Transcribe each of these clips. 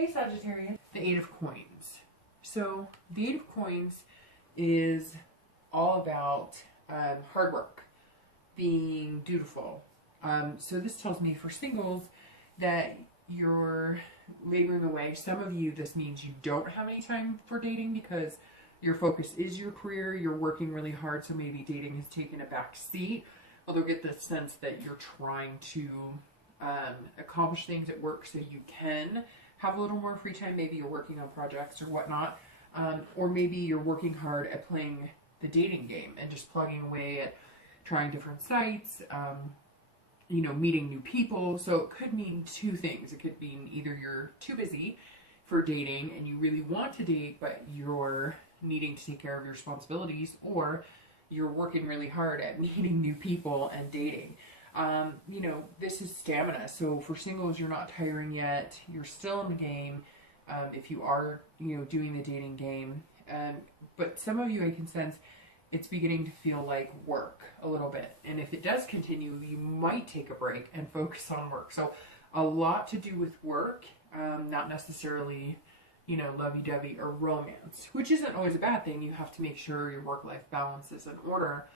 Hey Sagittarius. The Eight of Coins. So the Eight of Coins is all about hard work, being dutiful. So this tells me for singles that you're laboring away. Some of you, this means you don't have any time for dating because your focus is your career. You're working really hard, so maybe dating has taken a back seat. Although get the sense that you're trying to accomplish things at work so you can have a little more free time. Maybe you're working on projects or whatnot. Or maybe you're working hard at playing the dating game and just plugging away at trying different sites, meeting new people. So it could mean two things. It could mean either you're too busy for dating and you really want to date, but you're needing to take care of your responsibilities, or you're working really hard at meeting new people and dating. This is stamina. So for singles, you're not tiring yet. You're still in the game. If you are, doing the dating game. But some of you, I can sense, it's beginning to feel like work a little bit. And if it does continue, you might take a break and focus on work. So a lot to do with work, not necessarily, lovey-dovey or romance, which isn't always a bad thing. You have to make sure your work-life balance is in order.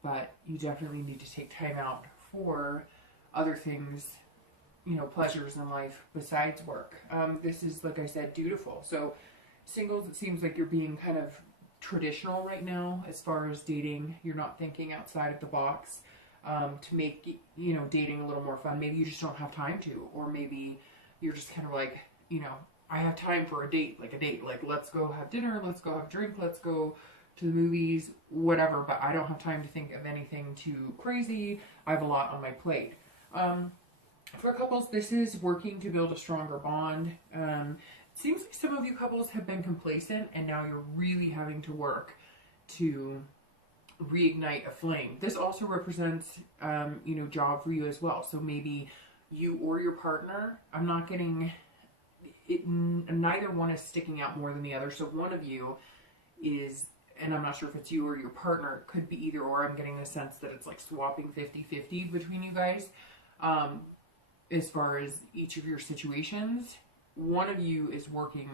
But you definitely need to take time out for other things, pleasures in life besides work. This is, like I said, dutiful. So singles, it seems like you're being kind of traditional right now as far as dating. You're not thinking outside of the box to make, dating a little more fun. Maybe you just don't have time to, or maybe you're just kind of like, I have time for a date, like let's go have dinner, let's go have a drink, let's go to the movies, whatever, but I don't have time to think of anything too crazy. I have a lot on my plate. For couples, this is working to build a stronger bond. It seems like some of you couples have been complacent and now you're really having to work to reignite a flame. This also represents, job for you as well. So maybe you or your partner, I'm not getting it, neither one is sticking out more than the other. So one of you is, and I'm not sure if it's you or your partner, it could be either or. I'm getting the sense that it's like swapping 50-50 between you guys. As far as each of your situations, one of you is working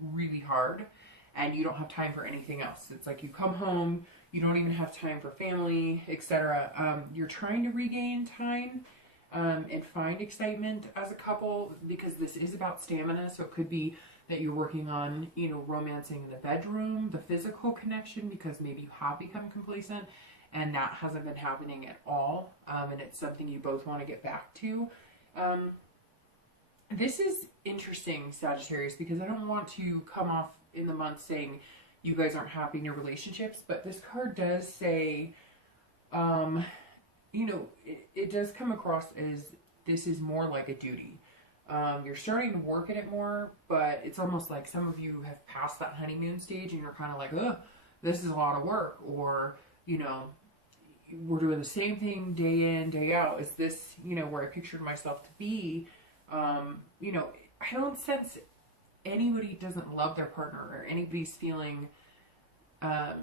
really hard and you don't have time for anything else. It's like you come home, you don't even have time for family, etc. You're trying to regain time and find excitement as a couple, because this is about stamina. So it could be that you're working on, romancing in the bedroom, the physical connection, because maybe you have become complacent and that hasn't been happening at all. And it's something you both want to get back to. This is interesting, Sagittarius, because I don't want to come off in the month saying you guys aren't happy in your relationships, but this card does say, it does come across as this is more like a duty. You're starting to work at it more, but it's almost like some of you have passed that honeymoon stage and you're kind of like, ugh, this is a lot of work, or, we're doing the same thing day in, day out. Is this, where I pictured myself to be? I don't sense anybody doesn't love their partner, or anybody's feeling, that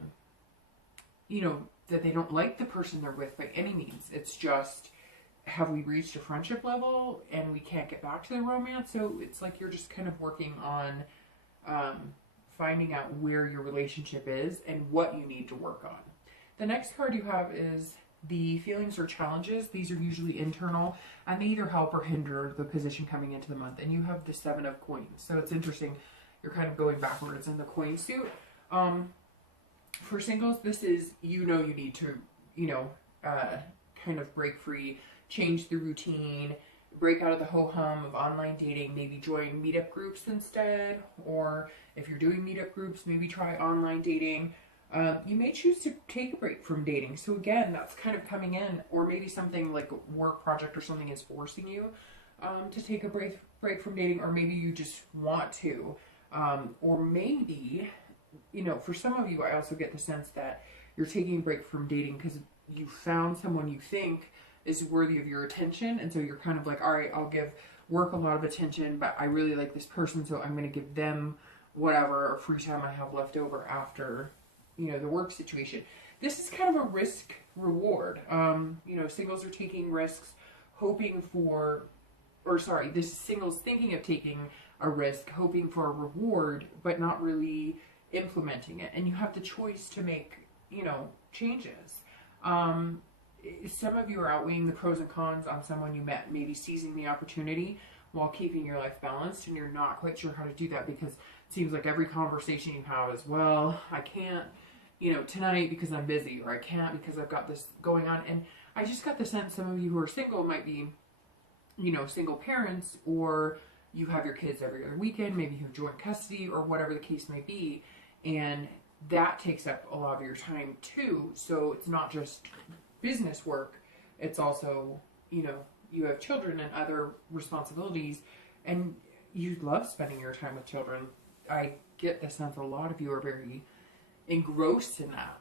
they don't like the person they're with by any means. It's just, have we reached a friendship level and we can't get back to the romance? So it's like you're just kind of working on finding out where your relationship is and what you need to work on. The next card you have is the feelings or challenges. These are usually internal and they either help or hinder the position coming into the month. And you have the Seven of Coins. So it's interesting. You're kind of going backwards in the coin suit. For singles, this is, you need to, kind of break free, change the routine, break out of the ho-hum of online dating, maybe join meetup groups instead, or if you're doing meetup groups, maybe try online dating. You may choose to take a break from dating. So again, that's kind of coming in, or maybe something like a work project or something is forcing you to take a break from dating, or maybe you just want to, or maybe, for some of you, I also get the sense that you're taking a break from dating because you found someone you think is worthy of your attention, and so you're kind of like, all right, I'll give work a lot of attention, but I really like this person, so I'm going to give them whatever free time I have left over after, the work situation. This is kind of a risk reward. Singles are taking risks, hoping for or sorry, this single's thinking of taking a risk, hoping for a reward, but not really implementing it. And you have the choice to make, you know, changes. Some of you are outweighing the pros and cons on someone you met, maybe seizing the opportunity while keeping your life balanced, and you're not quite sure how to do that because it seems like every conversation you have is, well, I can't, you know, tonight because I'm busy, or I can't because I've got this going on. And I just got the sense some of you who are single might be, you know, single parents, or you have your kids every other weekend, maybe you have joint custody or whatever the case may be. And that takes up a lot of your time too. So it's not just business work, it's also, you know, you have children and other responsibilities, and you love spending your time with children. I get the sense a lot of you are very engrossed in that.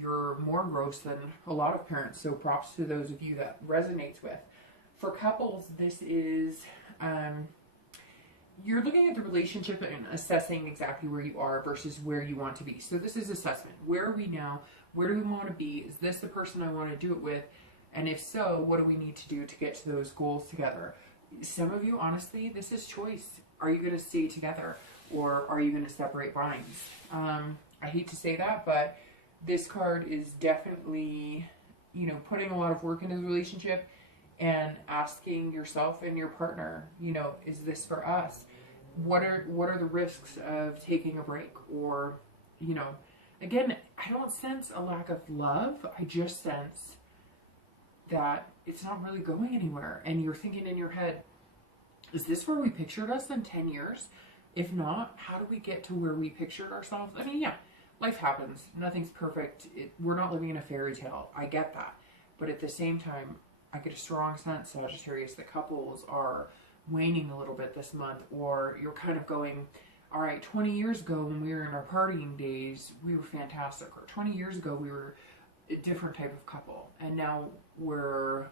You're more engrossed than a lot of parents, so props to those of you that resonates with. For couples, this is, you're looking at the relationship and assessing exactly where you are versus where you want to be. So this is assessment. Where are we now? Where do we want to be? Is this the person I want to do it with? And if so, what do we need to do to get to those goals together? Some of you, honestly, this is choice. Are you going to stay together, or are you going to separate vines? I hate to say that, but this card is definitely, you know, putting a lot of work into the relationship and asking yourself and your partner, you know, is this for us? What are the risks of taking a break? Or, you know, again, I don't sense a lack of love. I just sense that it's not really going anywhere. And you're thinking in your head, is this where we pictured us in 10 years? If not, how do we get to where we pictured ourselves? I mean, yeah, life happens. Nothing's perfect. We're not living in a fairy tale. I get that. But at the same time, I get a strong sense, Sagittarius, that couples are waning a little bit this month, or you're kind of going, all right, 20 years ago when we were in our partying days, we were fantastic. Or 20 years ago, we were a different type of couple. And now we're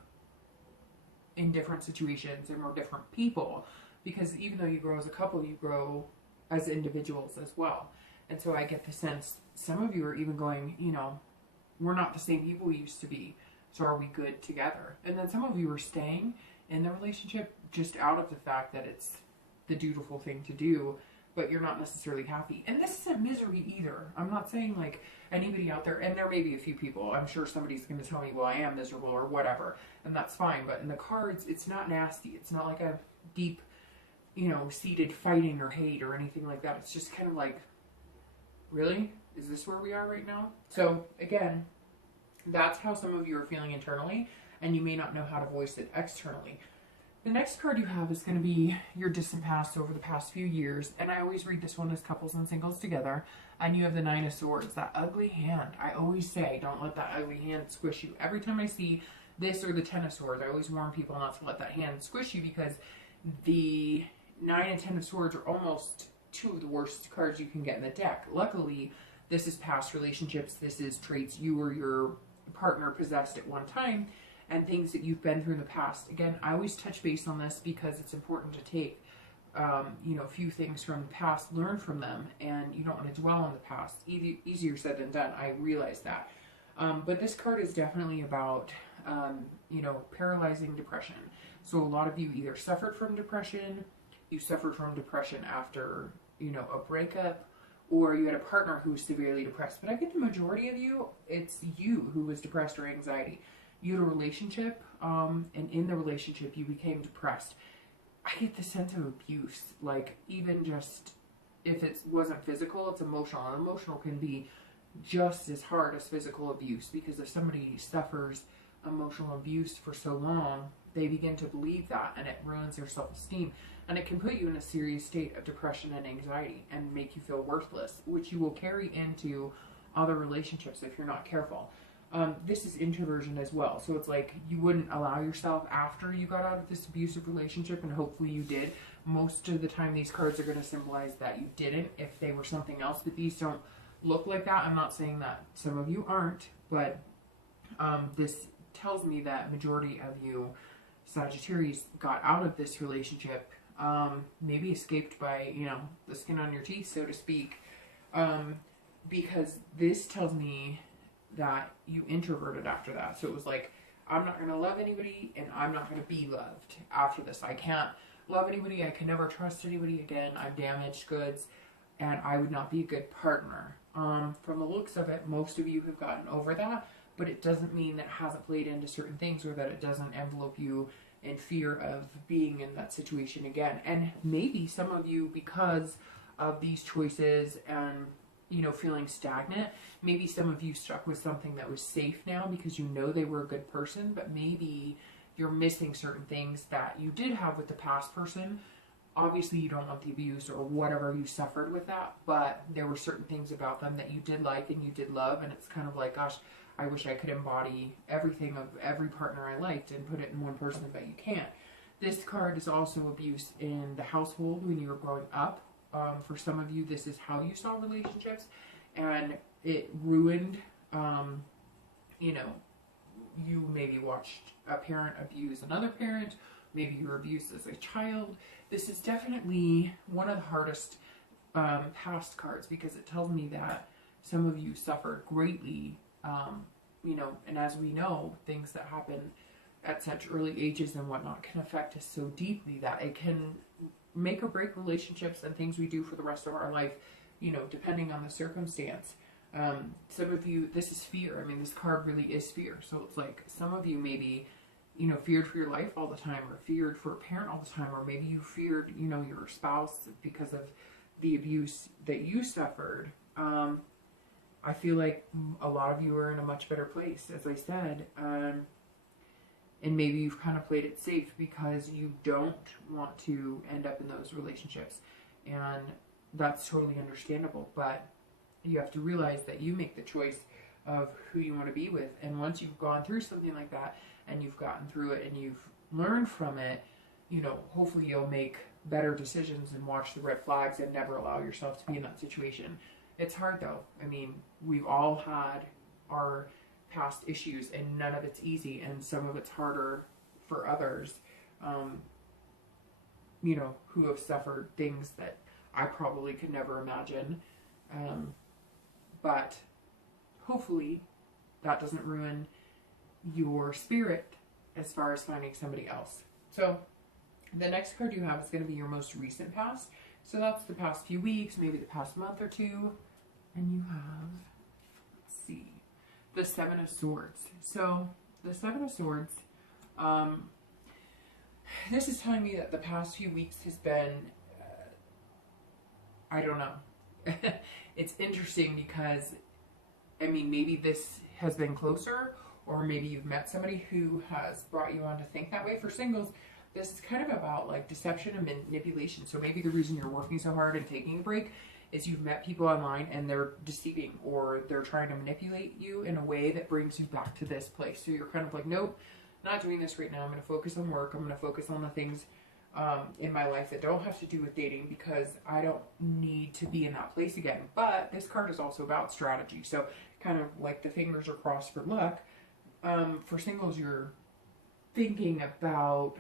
in different situations and we're different people. Because even though you grow as a couple, you grow as individuals as well. And so I get the sense some of you are even going, you know, we're not the same people we used to be. So are we good together? And then some of you are staying in the relationship just out of the fact that it's the dutiful thing to do, but you're not necessarily happy. And this isn't misery either. I'm not saying like anybody out there, and there may be a few people, I'm sure somebody's going to tell me, well, I am miserable or whatever, and that's fine. But in the cards, it's not nasty. It's not like a deep, you know, seated fighting or hate or anything like that. It's just kind of like, really? Is this where we are right now? So again, that's how some of you are feeling internally, and you may not know how to voice it externally. The next card you have is going to be your distant past over the past few years, and I always read this one as couples and singles together, and you have the Nine of Swords, that ugly hand. I always say, don't let that ugly hand squish you. Every time I see this or the Ten of Swords, I always warn people not to let that hand squish you, because the Nine and Ten of Swords are almost two of the worst cards you can get in the deck. Luckily, this is past relationships. This is traits you or your partner possessed at one time, and things that you've been through in the past. Again, I always touch base on this because it's important to take, you know, a few things from the past, learn from them, and you don't want to dwell on the past. Easier said than done. I realize that. But this card is definitely about, you know, paralyzing depression. So a lot of you either suffered from depression, you suffered from depression after, you know, a breakup, or you had a partner who was severely depressed. But I get the majority of you, it's you who was depressed or anxiety. You had a relationship, and in the relationship you became depressed. I get the sense of abuse, like even just if it wasn't physical, it's emotional. And emotional can be just as hard as physical abuse, because if somebody suffers emotional abuse for so long, they begin to believe that, and it ruins their self-esteem. And it can put you in a serious state of depression and anxiety and make you feel worthless, which you will carry into other relationships if you're not careful. This is introversion as well. So it's like you wouldn't allow yourself after you got out of this abusive relationship, and hopefully you did. Most of the time these cards are going to symbolize that you didn't if they were something else, but these don't look like that. I'm not saying that some of you aren't, but this tells me that majority of you Sagittarius got out of this relationship, maybe escaped by, you know, the skin on your teeth, so to speak, because this tells me that you introverted after that. So it was like, I'm not going to love anybody, and I'm not going to be loved after this. I can't love anybody. I can never trust anybody again. I'm damaged goods, and I would not be a good partner. From the looks of it, most of you have gotten over that, but it doesn't mean that it hasn't played into certain things, or that it doesn't envelope you in fear of being in that situation again. And maybe some of you, because of these choices and, you know, feeling stagnant, maybe some of you stuck with something that was safe now because you know they were a good person, but maybe you're missing certain things that you did have with the past person. Obviously, you don't want the abuse or whatever you suffered with that, but there were certain things about them that you did like and you did love, and it's kind of like, gosh, I wish I could embody everything of every partner I liked and put it in one person, but you can't. This card is also abuse in the household when you were growing up. For some of you, this is how you saw relationships, and it ruined, you know, you maybe watched a parent abuse another parent. Maybe you were abused as a child. This is definitely one of the hardest past cards, because it tells me that some of you suffered greatly, you know, and as we know, things that happen at such early ages and whatnot can affect us so deeply that it can make or break relationships and things we do for the rest of our life, you know, depending on the circumstance. Some of you, this is fear. I mean, this card really is fear. So it's like some of you maybe, you know, feared for your life all the time, or feared for a parent all the time, or maybe you feared, you know, your spouse because of the abuse that you suffered. I feel like a lot of you are in a much better place, as I said, and maybe you've kind of played it safe because you don't want to end up in those relationships, and that's totally understandable, but you have to realize that you make the choice of who you want to be with, and once you've gone through something like that, and you've gotten through it, and you've learned from it, you know, hopefully you'll make better decisions and watch the red flags and never allow yourself to be in that situation. It's hard though. I mean, we've all had our past issues, and none of it's easy, and some of it's harder for others, you know, who have suffered things that I probably could never imagine. But hopefully that doesn't ruin your spirit as far as finding somebody else. So the next card you have is going to be your most recent past. So that's the past few weeks, maybe the past month or two. And you have, let's see, the Seven of Swords. So the Seven of Swords, this is telling me that the past few weeks has been, I don't know. It's interesting because, I mean, maybe this has been closer, or maybe you've met somebody who has brought you on to think that way. For singles, this is kind of about like deception and manipulation. So maybe the reason you're working so hard and taking a break is you've met people online and they're deceiving, or they're trying to manipulate you in a way that brings you back to this place. So you're kind of like, nope, not doing this right now. I'm going to focus on work. I'm going to focus on the things in my life that don't have to do with dating, because I don't need to be in that place again. But this card is also about strategy. So kind of like the fingers are crossed for luck. For singles, you're thinking about,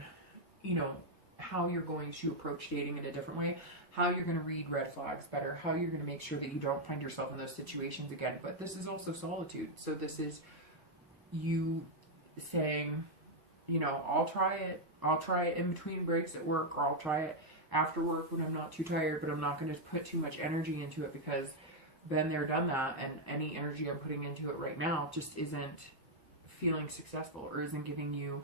you know, how you're going to approach dating in a different way, how you're going to read red flags better, how you're going to make sure that you don't find yourself in those situations again. But this is also solitude. So this is you saying, you know, I'll try it. I'll try it in between breaks at work, or I'll try it after work when I'm not too tired, but I'm not going to put too much energy into it, because been there, done that, and any energy I'm putting into it right now just isn't feeling successful, or isn't giving you,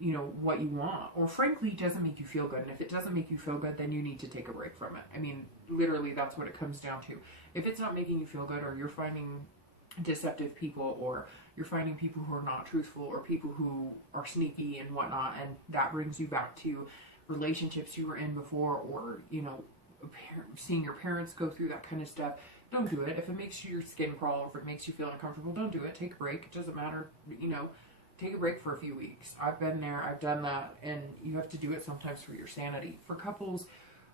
you know, what you want, or frankly doesn't make you feel good. And if it doesn't make you feel good, then you need to take a break from it. I mean, literally, that's what it comes down to. If it's not making you feel good, or you're finding deceptive people, or you're finding people who are not truthful, or people who are sneaky and whatnot, and that brings you back to relationships you were in before, or, you know, seeing your parents go through that kind of stuff, don't do it. If it makes your skin crawl, or if it makes you feel uncomfortable, don't do it. Take a break. It doesn't matter, you know, take a break for a few weeks. I've been there, I've done that, and you have to do it sometimes for your sanity. For couples,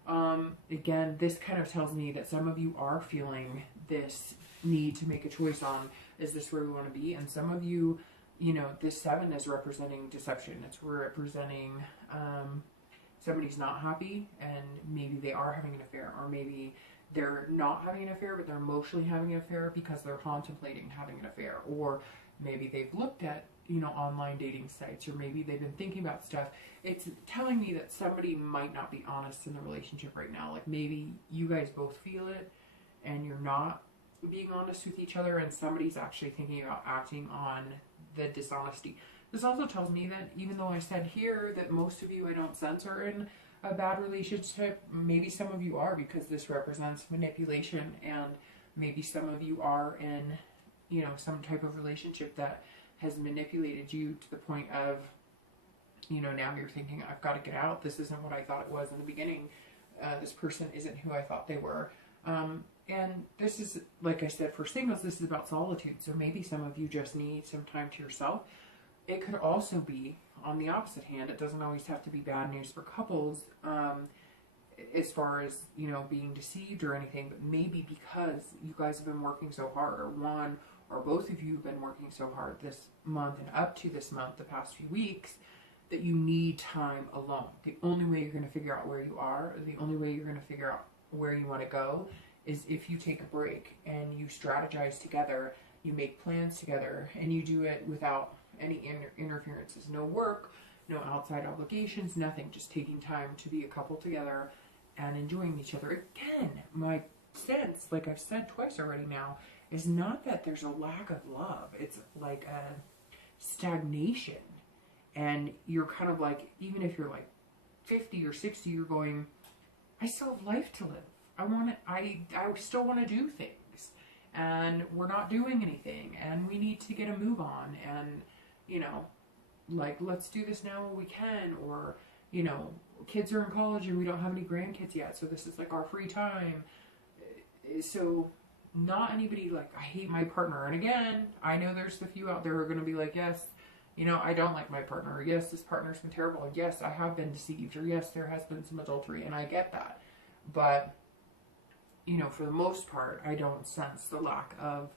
again, this kind of tells me that some of you are feeling this need to make a choice on, is this where we want to be? And some of you, you know, this 7 is representing deception. It's representing somebody's not happy, and maybe they are having an affair, or maybe they're not having an affair, but they're emotionally having an affair because they're contemplating having an affair, or maybe they've looked at, you know, online dating sites, or maybe they've been thinking about stuff. It's telling me that somebody might not be honest in the relationship right now. Like maybe you guys both feel it and you're not being honest with each other, and somebody's actually thinking about acting on the dishonesty. This also tells me that even though I said here that most of you I don't sense are in a bad relationship, maybe some of you are, because this represents manipulation, and maybe some of you are in, you know, some type of relationship that has manipulated you to the point of, you know, now you're thinking, I've got to get out. This isn't what I thought it was in the beginning. This person isn't who I thought they were. And this is, like I said, for singles, this is about solitude. So maybe some of you just need some time to yourself. It could also be on the opposite hand. It doesn't always have to be bad news for couples, as far as, you know, being deceived or anything, but maybe because you guys have been working so hard, or one or both of you have been working so hard this month and up to this month, the past few weeks, that you need time alone. The only way you're going to figure out where you are, or the only way you're going to figure out where you want to go, is if you take a break and you strategize together, you make plans together, and you do it without any interferences. No work, no outside obligations, nothing. Just taking time to be a couple together and enjoying each other. Again, my sense, like I've said twice already now, is not that there's a lack of love. It's like a stagnation. And you're kind of like, even if you're like 50 or 60, you're going, I still have life to live. I still want to do things. And we're not doing anything. And we need to get a move on. And, you know, like, let's do this now while we can. Or, you know, kids are in college and we don't have any grandkids yet. So this is like our free time. So not anybody like, I hate my partner. And again, I know there's the few out there who are going to be like, yes, you know, I don't like my partner. Or yes, this partner's been terrible. And yes, I have been deceived. Or yes, there has been some adultery. And I get that. But, you know, for the most part, I don't sense the lack of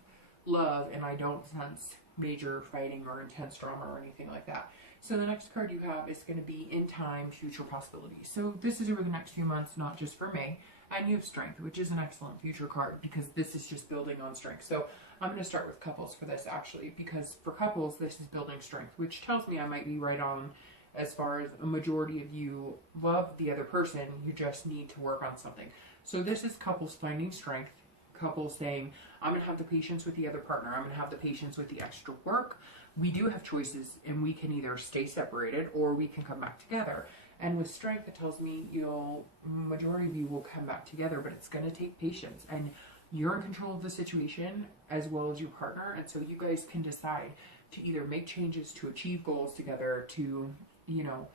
love, and I don't sense major fighting or intense drama or anything like that. So the next card you have is going to be In Time, Future Possibilities. So this is over the next few months, not just for May. And you have Strength, which is an excellent future card because this is just building on strength. So I'm going to start with couples for this, actually, because for couples, this is building strength, which tells me I might be right on as far as a majority of you love the other person. You just need to work on something. So this is couples finding strength, couples saying, I'm going to have the patience with the other partner. I'm going to have the patience with the extra work. We do have choices, and we can either stay separated or we can come back together. And with strength, it tells me, you know, majority of you will come back together, but it's going to take patience. And you're in control of the situation as well as your partner. And so you guys can decide to either make changes to achieve goals together, to, you know,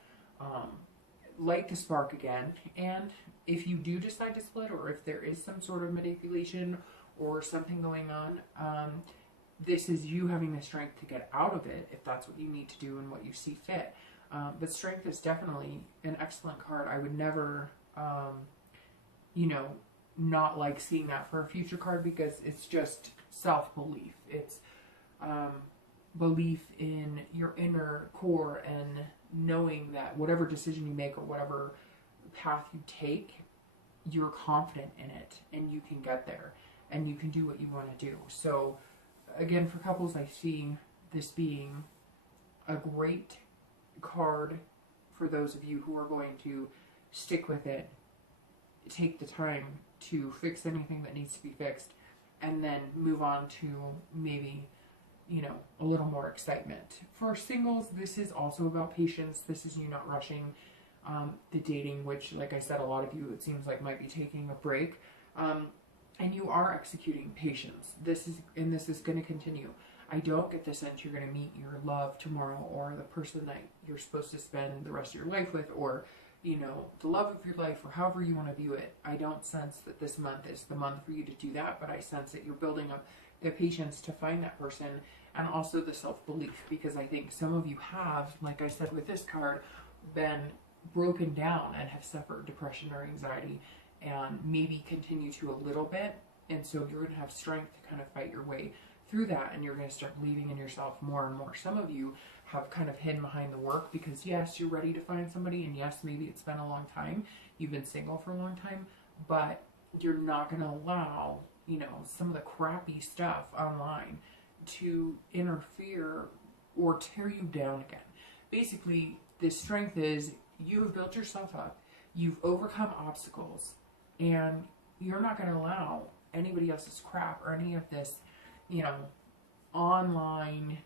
light the spark again. And if you do decide to split, or if there is some sort of manipulation or something going on, this is you having the strength to get out of it if that's what you need to do and what you see fit. But strength is definitely an excellent card. I would never, you know, not like seeing that for a future card, because it's just self-belief. It's belief in your inner core and knowing that whatever decision you make or whatever path you take, you're confident in it and you can get there and you can do what you want to do. So again, for couples, I see this being a great card for those of you who are going to stick with it, take the time to fix anything that needs to be fixed, and then move on to maybe, you know, a little more excitement. For singles, this is also about patience. This is you not rushing the dating, which, like I said, a lot of you, it seems like, might be taking a break. And you are executing patience. This is going to continue. I don't get the sense you're going to meet your love tomorrow, or the person that you're supposed to spend the rest of your life with, or, you know, the love of your life, or however you want to view it. I don't sense that this month is the month for you to do that, but I sense that you're building up the patience to find that person, and also the self-belief, because I think some of you have, like I said with this card, been broken down and have suffered depression or anxiety, and maybe continue to a little bit. And so you're going to have strength to kind of fight your way through that, and you're going to start believing in yourself more and more. Some of you have kind of hidden behind the work because, yes, you're ready to find somebody, and yes, maybe it's been a long time. You've been single for a long time, but you're not going to allow, you know, some of the crappy stuff online to interfere or tear you down again. Basically, the strength is you have built yourself up, you've overcome obstacles, and you're not going to allow anybody else's crap or any of this, you know, online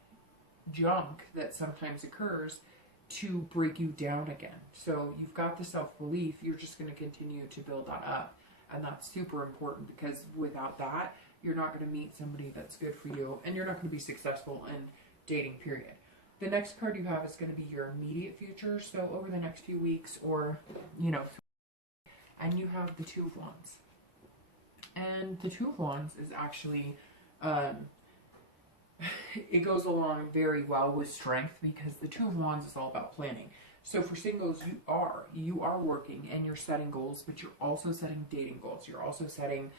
junk that sometimes occurs to break you down again. So you've got the self-belief, you're just going to continue to build that up. And that's super important, because without that, you're not going to meet somebody that's good for you, and you're not going to be successful in dating, period. The next card you have is going to be your immediate future. So over the next few weeks, or, you know, and you have the Two of Wands. And the Two of Wands is actually, it goes along very well with strength, because the Two of Wands is all about planning. So for singles, you are working and you're setting goals, but you're also setting dating goals. You're also setting,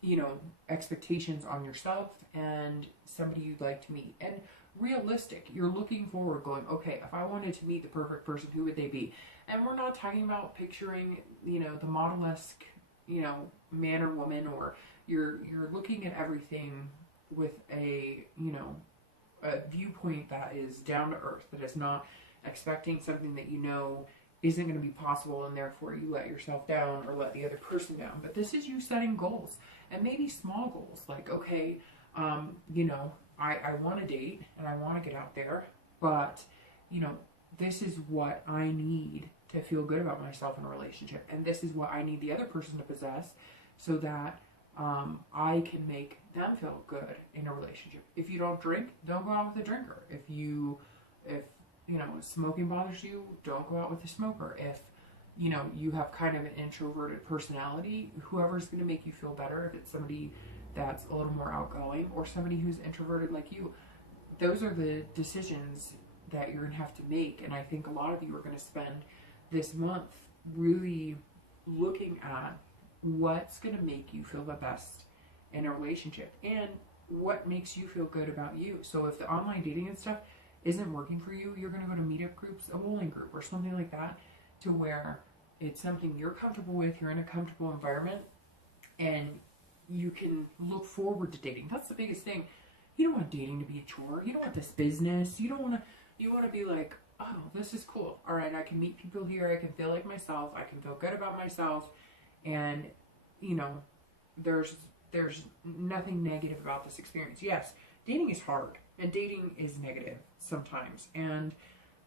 you know, expectations on yourself and somebody you'd like to meet. And realistic, you're looking forward, going, okay, if I wanted to meet the perfect person, who would they be? And we're not talking about picturing, you know, the model-esque, you know, man or woman, or you're looking at everything with a, you know, a viewpoint that is down to earth, that is not expecting something that you know isn't going to be possible, and therefore you let yourself down or let the other person down. But this is you setting goals, and maybe small goals, like, okay, you know, I want to date and I want to get out there, but, you know, this is what I need to feel good about myself in a relationship, and this is what I need the other person to possess so that I can make them feel good in a relationship. If you don't drink, don't go out with a drinker. If you know, smoking bothers you, don't go out with a smoker. If, you know, you have kind of an introverted personality, whoever's going to make you feel better, if it's somebody that's a little more outgoing or somebody who's introverted like you, those are the decisions that you're going to have to make. And I think a lot of you are going to spend this month really looking at what's going to make you feel the best in a relationship and what makes you feel good about you. So if the online dating and stuff isn't working for you, you're going to go to meetup groups, a bowling group or something like that, to where it's something you're comfortable with, you're in a comfortable environment, and you can look forward to dating. That's the biggest thing. You don't want dating to be a chore. You don't want this business. You want to be like, oh, this is cool. All right, I can meet people here. I can feel like myself. I can feel good about myself. And, you know, there's nothing negative about this experience. Yes, dating is hard, and dating is negative sometimes, and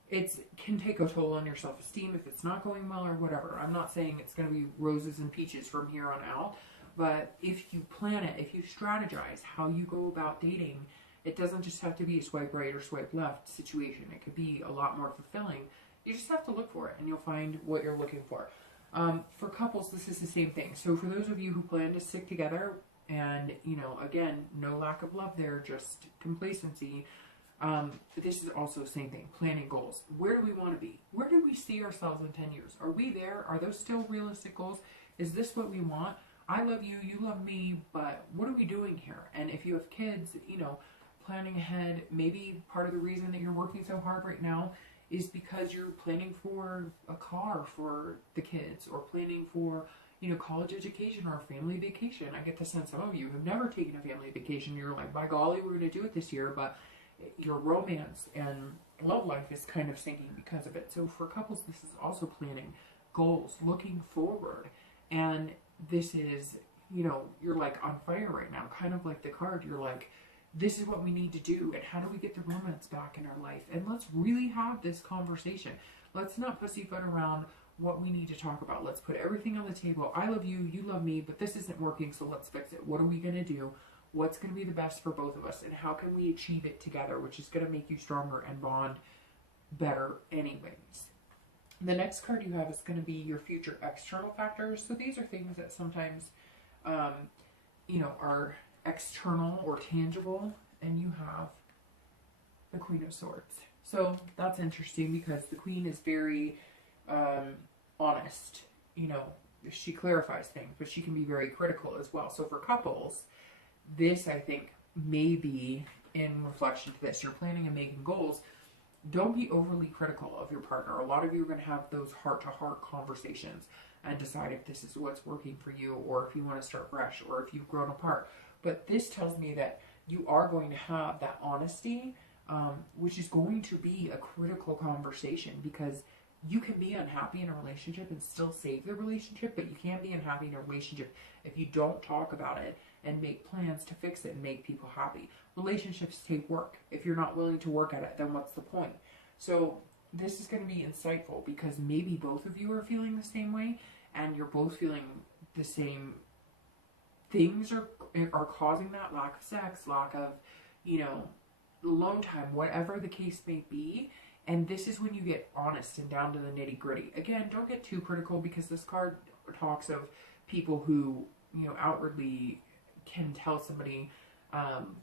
it can take a toll on your self-esteem if it's not going well or whatever. I'm not saying it's going to be roses and peaches from here on out, but if you plan it, if you strategize how you go about dating, it doesn't just have to be a swipe right or swipe left situation. It could be a lot more fulfilling. You just have to look for it, and you'll find what you're looking for. For couples, this is the same thing. So for those of you who plan to stick together, and, you know, again, no lack of love there, just complacency, this is also the same thing, planning goals. Where do we want to be? Where do we see ourselves in 10 years? Are we there? Are those still realistic goals? Is this what we want? I love you, you love me, but what are we doing here? And if you have kids, you know, planning ahead, maybe part of the reason that you're working so hard right now is because you're planning for a car for the kids, or planning for, you know, college education or a family vacation. I get the sense some of you have never taken a family vacation. You're like, by golly, we're going to do it this year, but your romance and love life is kind of sinking because of it. So for couples, this is also planning goals, looking forward. And this is, you know, you're like on fire right now, kind of like the card. You're like, this is what we need to do, and how do we get the romance back in our life? And let's really have this conversation. Let's not pussyfoot around what we need to talk about. Let's put everything on the table. I love you, you love me, but this isn't working, so let's fix it. What are we going to do? What's going to be the best for both of us, and how can we achieve it together, which is going to make you stronger and bond better anyways. The next card you have is going to be your future external factors. So these are things that sometimes, you know, are external or tangible, and you have the Queen of Swords. So that's interesting, because the Queen is very honest. You know, she clarifies things, but she can be very critical as well. So for couples, this, I think, may be in reflection to this. You're planning and making goals. Don't be overly critical of your partner. A lot of you are going to have those heart-to-heart conversations and decide if this is what's working for you, or if you want to start fresh, or if you've grown apart. But this tells me that you are going to have that honesty, which is going to be a critical conversation, because you can be unhappy in a relationship and still save the relationship, but you can't be unhappy in a relationship if you don't talk about it and make plans to fix it and make people happy. Relationships take work. If you're not willing to work at it, then what's the point? So this is going to be insightful, because maybe both of you are feeling the same way, and you're both feeling the same things are causing that lack of sex, lack of, you know, alone time, whatever the case may be. And this is when you get honest and down to the nitty gritty. Again, don't get too critical, because this card talks of people who, you know, outwardly can tell somebody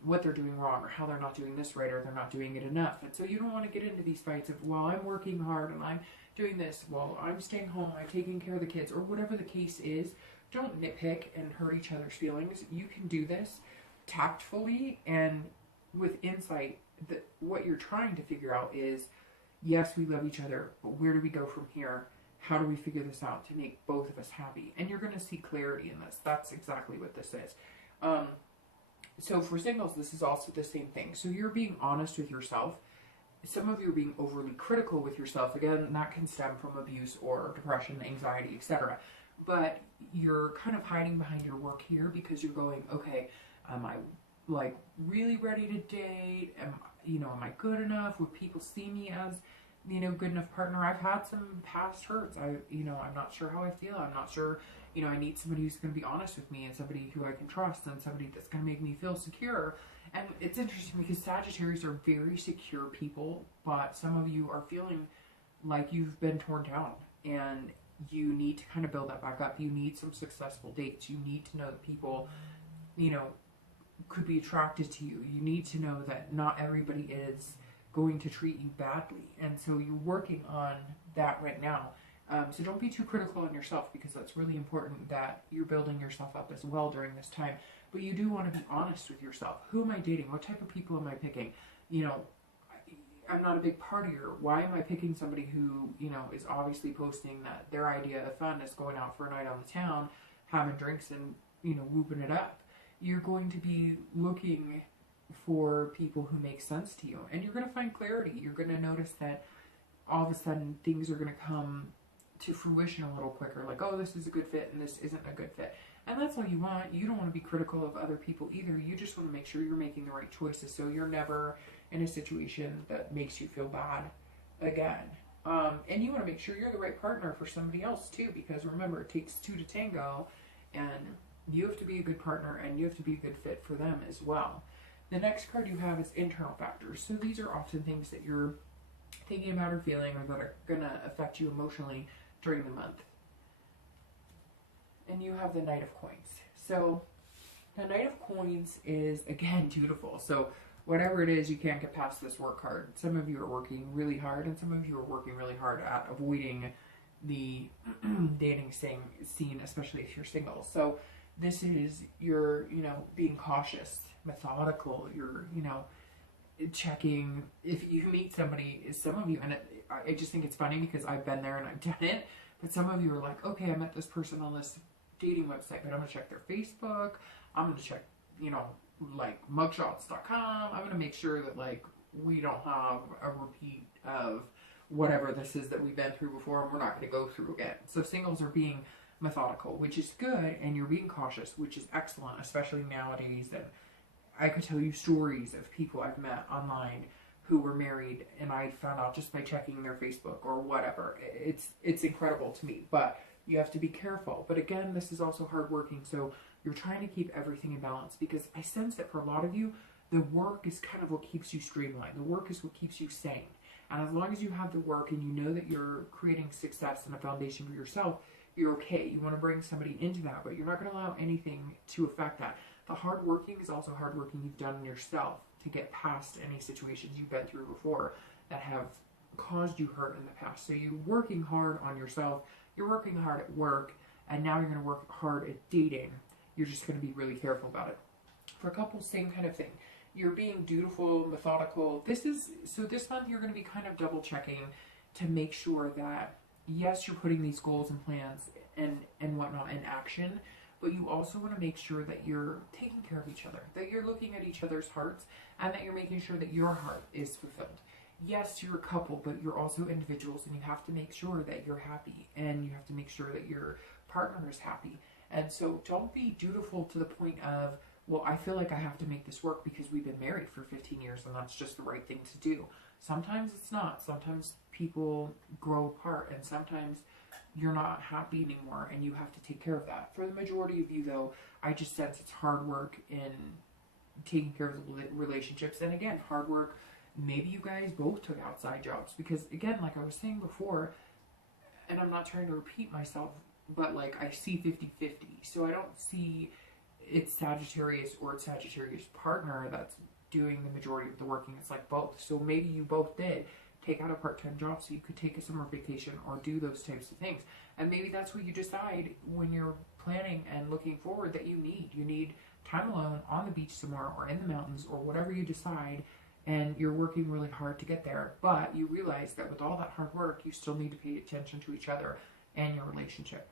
what they're doing wrong, or how they're not doing this right, or they're not doing it enough. And so you don't want to get into these fights of, well, I'm working hard and I'm doing this, well, I'm staying home, I'm taking care of the kids, or whatever the case is. Don't nitpick and hurt each other's feelings. You can do this tactfully and with insight. That what you're trying to figure out is, yes, we love each other, but where do we go from here? How do we figure this out to make both of us happy? And you're going to see clarity in this. That's exactly what this is. So for singles, this is also the same thing. So you're being honest with yourself. Some of you are being overly critical with yourself. Again, that can stem from abuse or depression, anxiety, etc. But you're kind of hiding behind your work here, because you're going, okay, am I like really ready to date? Am I good enough? Would people see me as, you know, good enough partner? I've had some past hurts. I'm not sure how I feel. I'm not sure, you know, I need somebody who's going to be honest with me, and somebody who I can trust, and somebody that's going to make me feel secure. And it's interesting, because Sagittarius are very secure people, but some of you are feeling like you've been torn down, and you need to kind of build that back up. You need some successful dates. You need to know that people, you know, could be attracted to you. You need to know that not everybody is going to treat you badly. And so you're working on that right now. So don't be too critical on yourself, because that's really important that you're building yourself up as well during this time. But you do want to be honest with yourself. Who am I dating? What type of people am I picking? You know, I'm not a big partier. Why am I picking somebody who, you know, is obviously posting that their idea of fun is going out for a night on the town, having drinks and, you know, whooping it up? You're going to be looking for people who make sense to you, and you're going to find clarity. You're going to notice that all of a sudden things are going to come to fruition a little quicker, like, oh, this is a good fit and this isn't a good fit. And that's all you want. You don't want to be critical of other people either. You just want to make sure you're making the right choices, so you're never in a situation that makes you feel bad again. And you want to make sure you're the right partner for somebody else too, because remember, it takes two to tango, and you have to be a good partner, and you have to be a good fit for them as well. The next card you have is internal factors. So these are often things that you're thinking about or feeling, or that are going to affect you emotionally during the month. And you have the Knight of Coins. So the Knight of Coins is, again, beautiful. So whatever it is, you can't get past this work hard. Some of you are working really hard, and some of you are working really hard at avoiding the dating scene, especially if you're single. So this is, you're, you know, being cautious, methodical. You're, you know, checking if you meet somebody. Some of you, and I just think it's funny, because I've been there and I've done it, but some of you are like, okay, I met this person on this dating website, but I'm gonna check their Facebook, I'm gonna check, you know, like mugshots.com. I'm gonna make sure that, like, we don't have a repeat of whatever this is that we've been through before, and we're not gonna go through again. So singles are being methodical, which is good, and you're being cautious, which is excellent, especially nowadays. And I could tell you stories of people I've met online who were married, and I found out just by checking their Facebook or whatever. It's incredible to me, but you have to be careful. But again, this is also hardworking, so you're trying to keep everything in balance, because I sense that for a lot of you, the work is kind of what keeps you streamlined. The work is what keeps you sane. And as long as you have the work and you know that you're creating success and a foundation for yourself, you're okay. You want to bring somebody into that, but you're not going to allow anything to affect that. The hard working is also hard working you've done on yourself to get past any situations you've been through before that have caused you hurt in the past. So you're working hard on yourself, you're working hard at work, and now you're going to work hard at dating. You're just going to be really careful about it. For couples, same kind of thing. You're being dutiful, methodical. This month you're going to be kind of double checking to make sure that, yes, you're putting these goals and plans and whatnot in action, but you also want to make sure that you're taking care of each other, that you're looking at each other's hearts, and that you're making sure that your heart is fulfilled. Yes, you're a couple, but you're also individuals, and you have to make sure that you're happy, and you have to make sure that your partner is happy. And so don't be dutiful to the point of, well, I feel like I have to make this work because we've been married for 15 years and that's just the right thing to do. Sometimes it's not. Sometimes people grow apart, and sometimes you're not happy anymore, and you have to take care of that. For the majority of you, though, I just sense it's hard work in taking care of the relationships. And again, hard work, maybe you guys both took outside jobs, because again, like I was saying before, and I'm not trying to repeat myself, but like I see 50-50. So I don't see it's Sagittarius or it's Sagittarius partner that's doing the majority of the working. It's like both. So maybe you both did take out a part-time job so you could take a summer vacation or do those types of things. And maybe that's what you decide when you're planning and looking forward that you need. You need time alone on the beach somewhere or in the mountains or whatever you decide, and you're working really hard to get there. But you realize that with all that hard work, you still need to pay attention to each other and your relationship.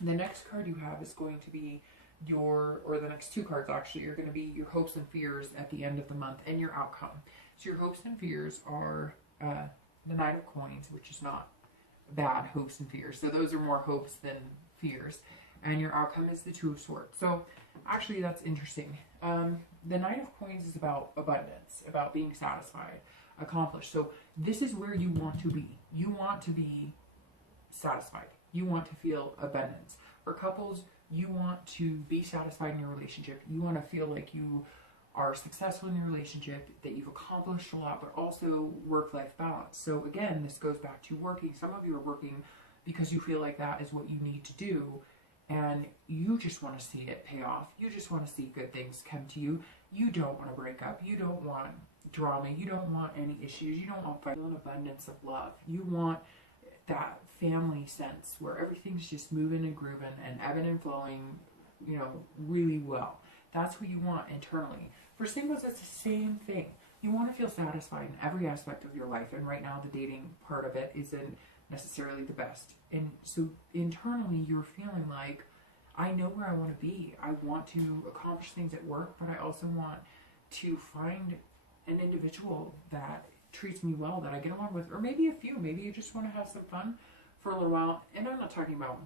The next card you have is going to be the next two cards actually, are going to be your hopes and fears at the end of the month and your outcome. So your hopes and fears are the Knight of Coins, which is not bad hopes and fears. So those are more hopes than fears. And your outcome is the Two of Swords. So actually that's interesting. The Knight of Coins is about abundance, about being satisfied, accomplished. So this is where you want to be. You want to be satisfied. You want to feel abundance. For couples, you want to be satisfied in your relationship. You want to feel like you are successful in your relationship, that you've accomplished a lot, but also work-life balance. So again, this goes back to working. Some of you are working because you feel like that is what you need to do, and you just want to see it pay off. You just want to see good things come to you. You don't want to break up. You don't want drama. You don't want any issues. You don't want an abundance of love. You want that family sense where everything's just moving and grooving and ebbing and flowing, you know, really well. That's what you want internally. For singles, it's the same thing. You want to feel satisfied in every aspect of your life, and right now the dating part of it isn't necessarily the best. And so internally you're feeling like, I know where I want to be. I want to accomplish things at work, but I also want to find an individual that treats me well, that I get along with, or maybe a few. Maybe you just want to have some fun for a little while. And I'm not talking about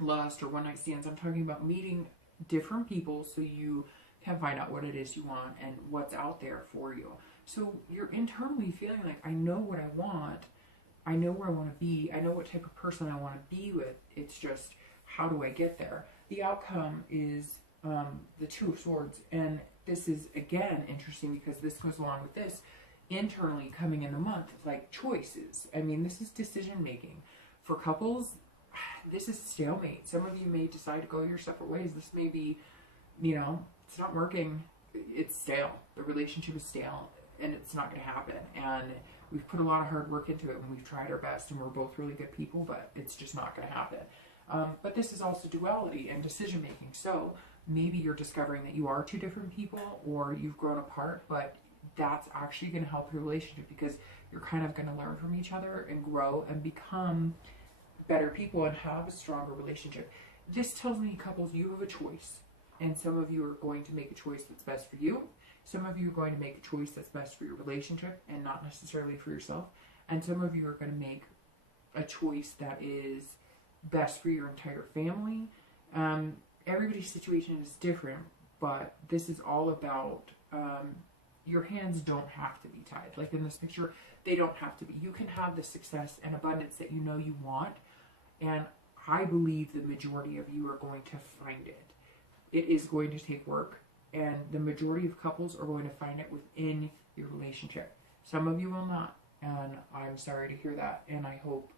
lust or one night stands. I'm talking about meeting different people so you can find out what it is you want and what's out there for you. So you're internally feeling like, I know what I want. I know where I want to be. I know what type of person I want to be with. It's just, how do I get there? The outcome is the Two of Swords. And this is, again, interesting because this goes along with this. Internally coming in the month, like choices. I mean, this is decision making. For couples, this is stalemate. Some of you may decide to go your separate ways. This may be, you know, it's not working. It's stale. The relationship is stale, and it's not going to happen. And we've put a lot of hard work into it, and we've tried our best, and we're both really good people, but it's just not going to happen. But this is also duality and decision making. So maybe you're discovering that you are two different people, or you've grown apart, but that's actually going to help your relationship because you're kind of going to learn from each other and grow and become better people and have a stronger relationship. This tells me, couples, you have a choice, and some of you are going to make a choice that's best for you. Some of you are going to make a choice that's best for your relationship and not necessarily for yourself. And some of you are going to make a choice that is best for your entire family. Everybody's situation is different, but this is all about your hands don't have to be tied. Like in this picture, they don't have to be. You can have the success and abundance that you know you want, and I believe the majority of you are going to find it. It is going to take work, and the majority of couples are going to find it within your relationship. Some of you will not, and I'm sorry to hear that, and I hope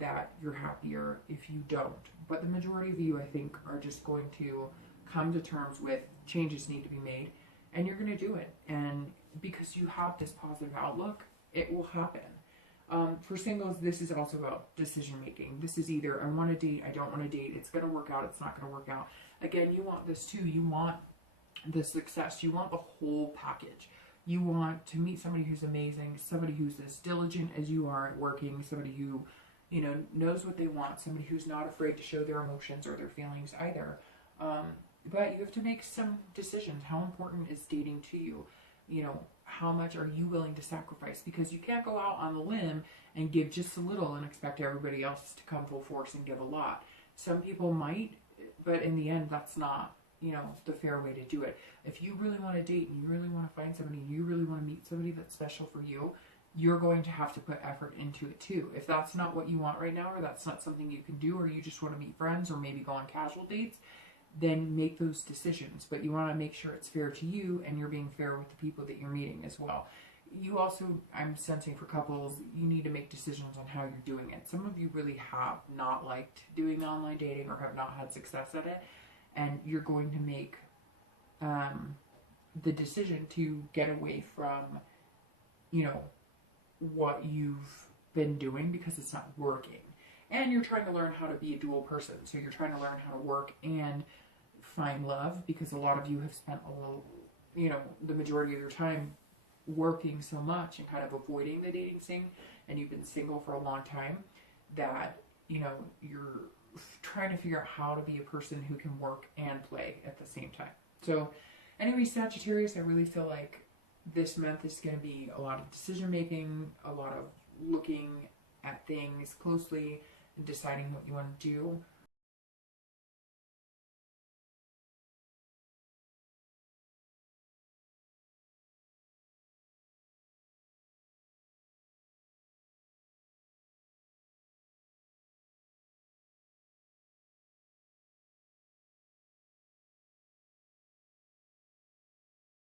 that you're happier if you don't. But the majority of you, I think, are just going to come to terms with changes need to be made, and you're going to do it. And because you have this positive outlook, it will happen. For singles, this is also about decision making. This is either I want to date, I don't want to date, it's going to work out, it's not going to work out. Again, you want this too. You want the success. You want the whole package. You want to meet somebody who's amazing, somebody who's as diligent as you are at working, somebody who, you know, knows what they want, somebody who's not afraid to show their emotions or their feelings either. But you have to make some decisions. How important is dating to you? You know, how much are you willing to sacrifice? Because you can't go out on the limb and give just a little and expect everybody else to come full force and give a lot. Some people might, but in the end, that's not, you know, the fair way to do it. If you really want to date and you really want to find somebody and you really want to meet somebody that's special for you, you're going to have to put effort into it too. If that's not what you want right now, or that's not something you can do, or you just want to meet friends or maybe go on casual dates, then make those decisions. But you want to make sure it's fair to you and you're being fair with the people that you're meeting as well. You also, I'm sensing for couples, you need to make decisions on how you're doing it. Some of you really have not liked doing online dating or have not had success at it, and you're going to make the decision to get away from, you know, what you've been doing because it's not working. And you're trying to learn how to be a dual person. So you're trying to learn how to work and find love, because a lot of you have spent a little, you know, the majority of your time working so much and kind of avoiding the dating scene, and you've been single for a long time, that, you know, you're trying to figure out how to be a person who can work and play at the same time. So anyway, Sagittarius, I really feel like this month is going to be a lot of decision making, a lot of looking at things closely and deciding what you want to do.